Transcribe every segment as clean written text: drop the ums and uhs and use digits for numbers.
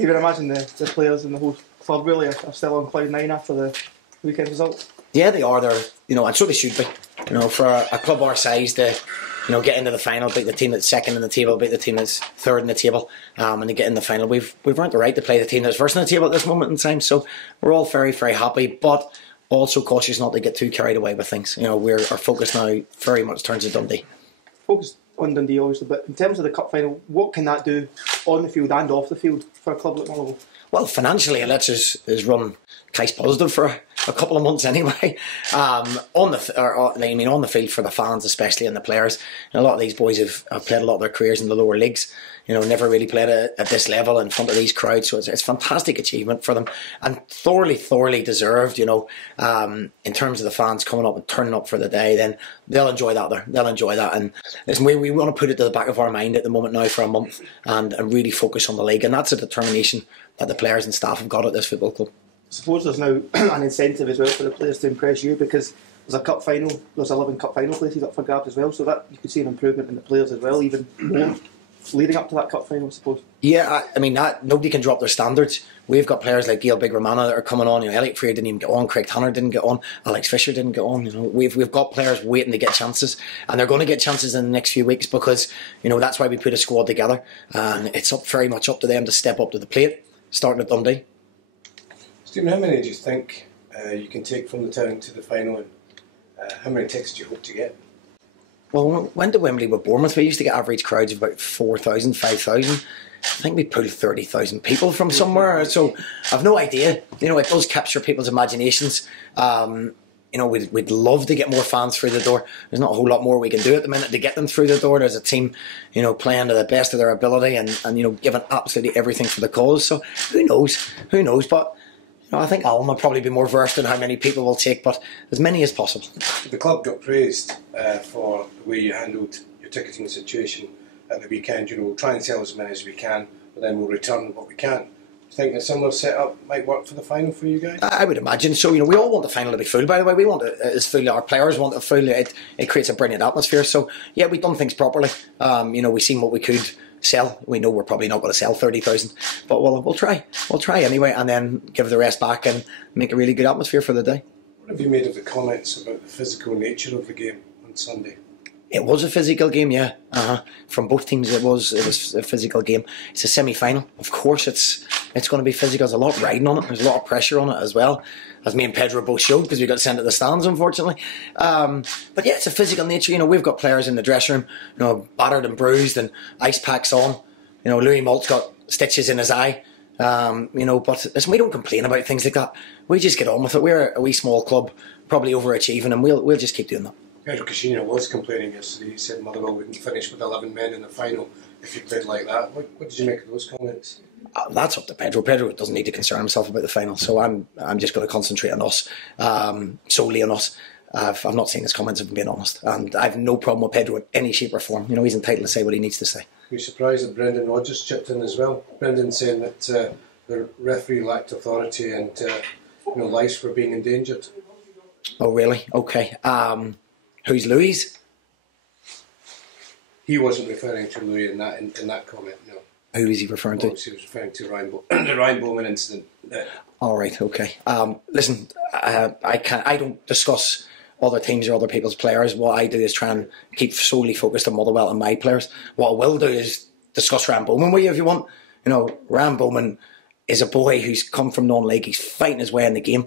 Stephen, imagine the players and the whole club really are still on cloud nine after the weekend result. Yeah, they are. They're, and so they should be. For a club our size to, get into the final, beat the team that's second in the table, beat the team that's third in the table, and to get in the final, we've earned the right to play the team that's first in the table at this moment in time. So we're all very, very happy, but also cautious not to get too carried away with things. Our focus now very much turns to Dundee. Focused on Dundee, obviously, but in terms of the cup final, what can that do on the field and off the field for a club like Motherwell? Well, financially, it lets us run cash positive for a couple of months anyway. On the field for the fans, especially, and the players. A lot of these boys have played a lot of their careers in the lower leagues. Never really played at this level in front of these crowds. So it's a fantastic achievement for them and thoroughly deserved. In terms of the fans coming up and turning up for the day, then they'll enjoy that there. They'll enjoy that. And listen, we want to put it to the back of our mind at the moment now for a month and really focus on the league. And that's a determination that the players and staff have got at this football club. I suppose there's now an incentive as well for the players to impress you, because there's a cup final, there's 11 cup final places up for grabs as well, so that you could see an improvement in the players as well, even more leading up to that cup final, I suppose. Yeah, nobody can drop their standards. We've got players like Gail Big Romana that are coming on. Elliot Freer didn't even get on, Craig Tanner didn't get on, Alex Fisher didn't get on. We've got players waiting to get chances, and they're going to get chances in the next few weeks because that's why we put a squad together, and it's very much up to them to step up to the plate, starting at Dundee. Stephen, how many do you think you can take from the town to the final, and how many tickets do you hope to get? Well, when we went to Wembley with Bournemouth, we used to get average crowds of about 4,000, 5,000. I think we pulled 30,000 people from somewhere, so I've no idea. It does capture people's imaginations. We'd love to get more fans through the door. There's not a whole lot more we can do at the minute to get them through the door. There's a team, playing to the best of their ability and giving absolutely everything for the cause. So who knows? But I think Alan will probably be more versed in how many people will take, but as many as possible. The club got praised for the way you handled your ticketing situation at the weekend. We'll try and sell as many as we can, but then we'll return what we can. Do you think a similar setup might work for the final for you guys? I would imagine so. We all want the final to be full, by the way. We want it as full. Our players want it full. It creates a brilliant atmosphere. So, yeah, we've done things properly. We've seen what we could sell. We know we're probably not going to sell 30,000, but we'll try. We'll try anyway, and then give the rest back and make a really good atmosphere for the day. What have you made of the comments about the physical nature of the game on Sunday? It was a physical game, yeah. From both teams, it was a physical game. It's a semi-final. Of course, it's going to be physical. There's a lot riding on it. There's a lot of pressure on it as well, as me and Pedro both showed, because we got sent to the stands, unfortunately. But yeah, it's a physical nature. We've got players in the dressing room, battered and bruised and ice packs on. Louis Malt's got stitches in his eye. But listen, we don't complain about things like that. We just get on with it. We're a wee small club, probably overachieving, and we'll just keep doing that. Pedro Caixinha was complaining yesterday. He said Motherwell wouldn't finish with 11 men in the final if you played like that. What did you make of those comments? That's up to Pedro. Pedro doesn't need to concern himself about the final, so I'm just going to concentrate on us, solely on us. I've not seen his comments, if I'm being honest, and I have no problem with Pedro in any shape or form. He's entitled to say what he needs to say. Were you surprised that Brendan Rodgers chipped in as well? Brendan saying that the referee lacked authority and lives were being endangered. Oh really? Okay. Who's Louis? He wasn't referring to Louis in that comment, no. Who is he referring to? He was referring to the Ryan Bowman incident. All right, okay. Listen, I don't discuss other teams or other people's players. What I do is try and keep solely focused on Motherwell and my players. What I will do is discuss Ryan Bowman with you if you want. Ryan Bowman is a boy who's come from non-league. He's fighting his way in the game.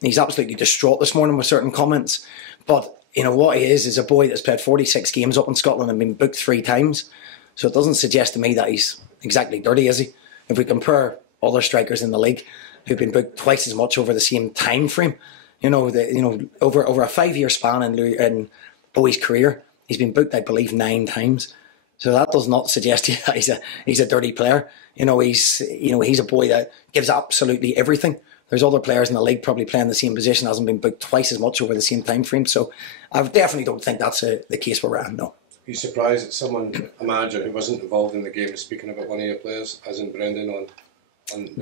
He's absolutely distraught this morning with certain comments. But what he is a boy that's played 46 games up in Scotland and been booked 3 times. So it doesn't suggest to me that he's exactly dirty, is he? If we compare other strikers in the league who've been booked twice as much over the same time frame, over a 5-year span in Bowie's career, he's been booked, I believe, 9 times. So that does not suggest that he's a dirty player. He's a boy that gives absolutely everything. There's other players in the league probably playing the same position, hasn't been booked twice as much over the same time frame. So I definitely don't think that's the case where we're at, no. Are you surprised that a manager who wasn't involved in the game is speaking about one of your players, as in Brendan, on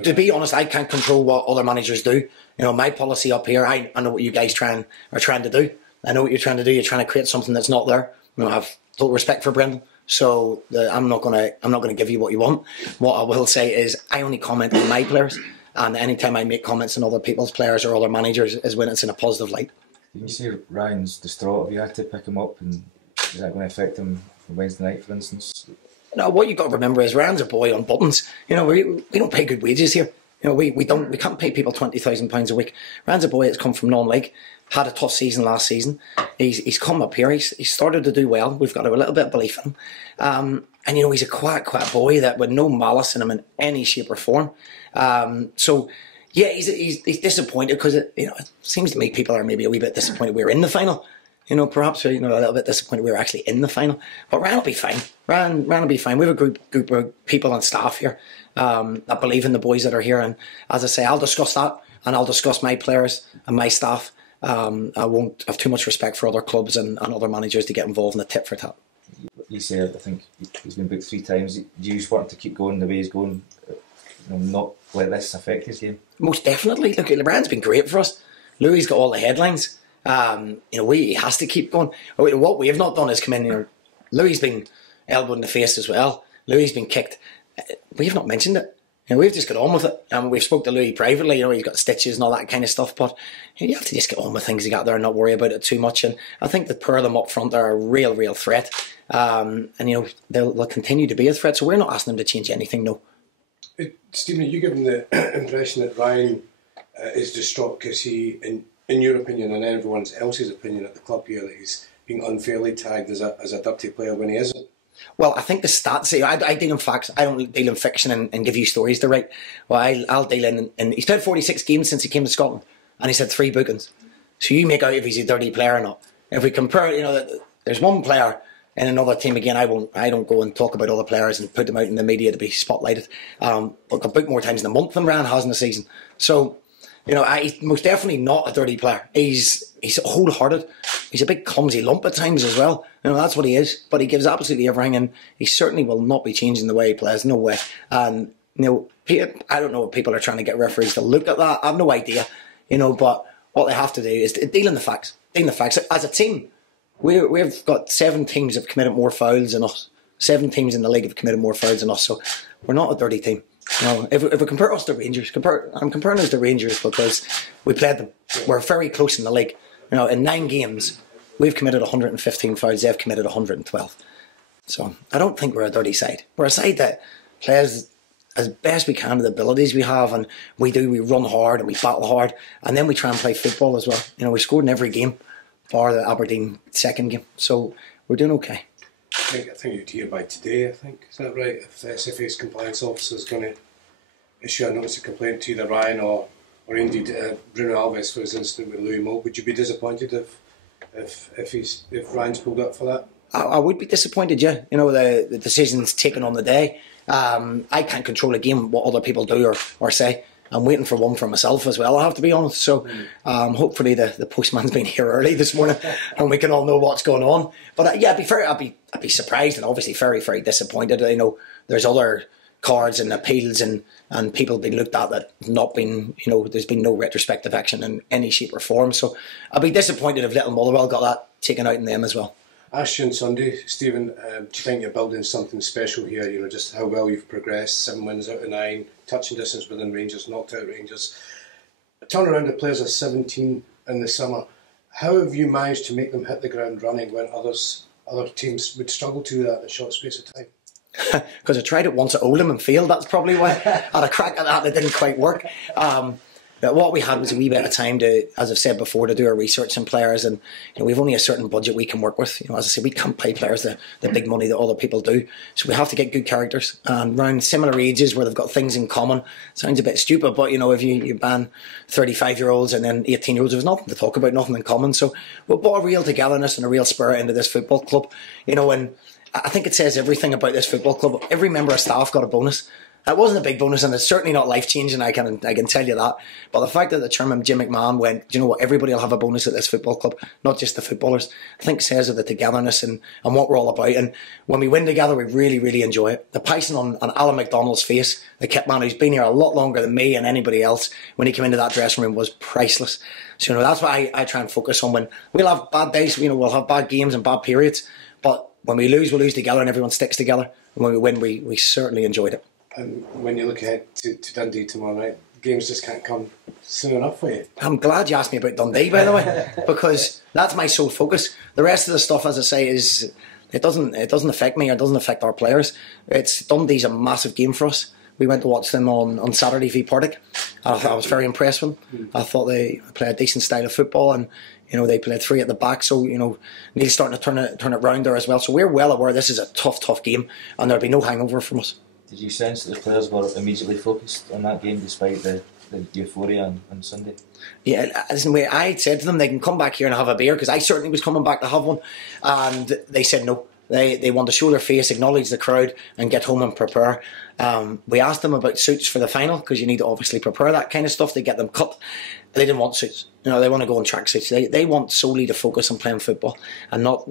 to be honest, I can't control what other managers do. My policy up here, I know what you guys are trying to do. I know what you're trying to do. You're trying to create something that's not there. I have total respect for Brendan. So I'm not gonna give you what you want. What I will say is I only comment on my players, and anytime I make comments on other people's players or other managers is when it's in a positive light. Did you say Ryan's distraught? Have you had to pick him up, and is that going to affect him for Wednesday night, for instance? No, what you've got to remember is Ryan's a boy on buttons. You know, we don't pay good wages here. You know, we can't pay people £20,000 a week. Ryan's a boy that's come from non-league, had a tough season last season. He's come up here. He's started to do well. We've got a little bit of belief in him. And you know, he's a quiet boy that with no malice in him in any shape or form. So yeah, he's disappointed because it seems to me people are maybe a wee bit disappointed we were in the final. You know, perhaps a little bit disappointed we were actually in the final. But Ryan will be fine. Ryan will be fine. We have a group of people and staff here that believe in the boys that are here. And as I say, I'll discuss that, and I'll discuss my players and my staff. I won't have too much respect for other clubs and other managers to get involved in the tit for tat. You said, I think he's been booked 3 times. Do you just want him to keep going the way he's going, not let this affect his game? Most definitely. Look, LeBron's been great for us. Louis got all the headlines. He has to keep going. What we have not done is come in here. Louis been elbowed in the face as well. Louis been kicked. We have not mentioned it. We've just got on with it. We've spoke to Louis privately. He's got stitches and all that kind of stuff. But you have to just get on with things you got there and not worry about it too much. And I think the pair of them up front are a real threat. And they'll continue to be a threat. So we're not asking them to change anything. No. Stephen, are you given the impression that Ryan is distraught because he, in your opinion and everyone else's opinion at the club here, that he's being unfairly tagged as a dirty player when he isn't? Well, I think the stats say I deal in facts. I don't deal in fiction and give you stories to write. Well, I'll deal in he's played 46 games since he came to Scotland, and he's had 3 bookings. So you make out if he's a dirty player or not. If we compare, there's one player in another team. Again, I don't go and talk about other players and put them out in the media to be spotlighted. But got booked more times in a month than Ryan has in a season. So, he's most definitely not a dirty player. He's wholehearted. He's a big clumsy lump at times as well. That's what he is. But he gives absolutely everything, and he certainly will not be changing the way he plays. No way. And I don't know if people are trying to get referees to look at that. I have no idea. But what they have to do is deal in the facts. Deal in the facts. As a team, we've got 7 teams that have committed more fouls than us. 7 teams in the league have committed more fouls than us. So we're not a dirty team. If we compare us to Rangers, I'm comparing us to Rangers because we played them. We're very close in the league. In 9 games, we've committed 115 fouls. They've committed 112. So I don't think we're a dirty side. We're a side that plays as best we can with the abilities we have, and we run hard and we battle hard, and then we try and play football as well. We scored in every game, bar the Aberdeen second game. So we're doing okay. I think you'd hear by today, I think. Is that right? If the SFA's compliance officer is going to issue a notice of complaint to either Ryan or indeed Bruno Alves, for instance, with Louis Moult, would you be disappointed if Ryan's pulled up for that? I would be disappointed, yeah. The decision's taken on the day. I can't control a game, what other people do or say. I'm waiting for one for myself as well, I have to be honest. So hopefully the postman's been here early this morning and we can all know what's going on. But I'd be surprised and obviously very, very disappointed. There's other cards and appeals and people being looked at that have not been, there's been no retrospective action in any shape or form. So I'd be disappointed if Little Motherwell got that taken out in them as well. Ask you on Sunday, Stephen, do you think you're building something special here? Just how well you've progressed, 7 wins out of 9, touching distance within Rangers, knocked out Rangers. Turnaround of players of 17 in the summer. How have you managed to make them hit the ground running when other teams would struggle to do that in a short space of time? Because I tried it once at Oldham and failed. That's probably why. I had a crack at that and it didn't quite work. But what we had was a wee bit of time to, as I've said before, to do our research on players, and we've only a certain budget we can work with. As I say, we can't pay players the big money that other people do, so we have to get good characters and around similar ages where they've got things in common. Sounds a bit stupid, but if you ban 35-year-olds and then 18-year-olds, there's nothing to talk about, nothing in common. So we brought a real togetherness and a real spirit into this football club. And I think it says everything about this football club. Every member of staff got a bonus. It wasn't a big bonus, and it's certainly not life-changing, I can tell you that. But the fact that the chairman, Jim McMahon, went, do you know what, everybody will have a bonus at this football club, not just the footballers, I think says of the togetherness and what we're all about. And when we win together, we really, really enjoy it. The passion on Alan McDonald's face, the kit man who's been here a lot longer than me and anybody else, when he came into that dressing room was priceless. So, that's what I try and focus on. When we'll have bad days, we'll have bad games and bad periods, but when we lose together and everyone sticks together. And when we win, we certainly enjoyed it. And when you look ahead to Dundee tomorrow night, games just can't come soon enough for you. I'm glad you asked me about Dundee, by the way, because that's my sole focus. The rest of the stuff, as I say, is it doesn't affect me. It doesn't affect our players. Dundee's a massive game for us. We went to watch them on Saturday v Partick. I was very impressed with them. I thought they played a decent style of football, and they played 3 at the back. So Neil's starting to turn it round there as well. So we're well aware this is a tough game, and there'll be no hangover from us. Did you sense that the players were immediately focused on that game despite the euphoria on Sunday? Yeah, listen, I said to them they can come back here and have a beer, because I certainly was coming back to have one, and they said no. They want to show their face, acknowledge the crowd, and get home and prepare. We asked them about suits for the final, because you need to obviously prepare that kind of stuff to get them cut. They didn't want suits. They want to go on tracksuits. They want solely to focus on playing football and not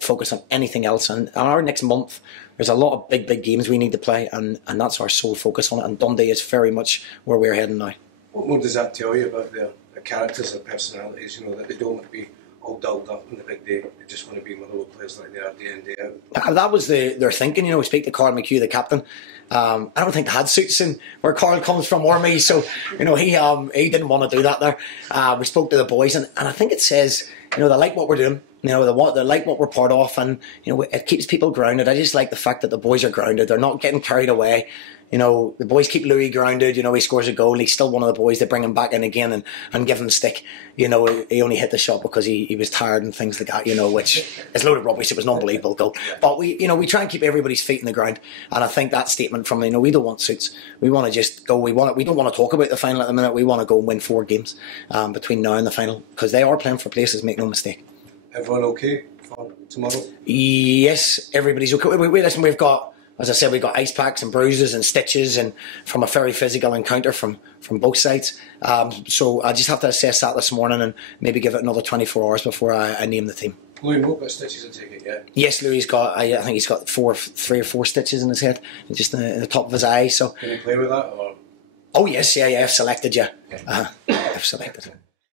focus on anything else. And our next month, there's a lot of big games we need to play, and that's our sole focus on it. And Dundee is very much where we're heading now. What more does that tell you about their characters, their personalities? That they don't want to be all dolled up on the big day. They just want to be Motherwell players like they are day in, day out. That was their thinking. We speak to Carl McHugh, the captain. I don't think they had suits in where Carl comes from or me, so he didn't want to do that there. We spoke to the boys, and I think it says they like what we're doing. They like what we're part of, and it keeps people grounded. I just like the fact that the boys are grounded. They're not getting carried away. The boys keep Louis grounded. He scores a goal. He's still one of the boys. They bring him back in again and give him stick. He only hit the shot because he was tired and things like that. Which is a load of rubbish. It was an unbelievable goal. But we try and keep everybody's feet in the ground. And I think that statement from we don't want suits. We want to just go. We don't want to talk about the final at the minute. We want to go and win 4 games between now and the final, because they are playing for places. Make no mistake. Everyone okay for tomorrow? Yes, everybody's okay. Listen, we've got, as I said, we've got ice packs and bruises and stitches, and from a very physical encounter from both sides. So I just have to assess that this morning and maybe give it another 24 hours before I name the team. Louis Moat got stitches, I take it, yeah? Yes, Louis's got, I think he's got 3 or 4 stitches in his head, just in the top of his eye. So can he play with that? Or? Oh yes, yeah, I've selected, yeah. I've selected.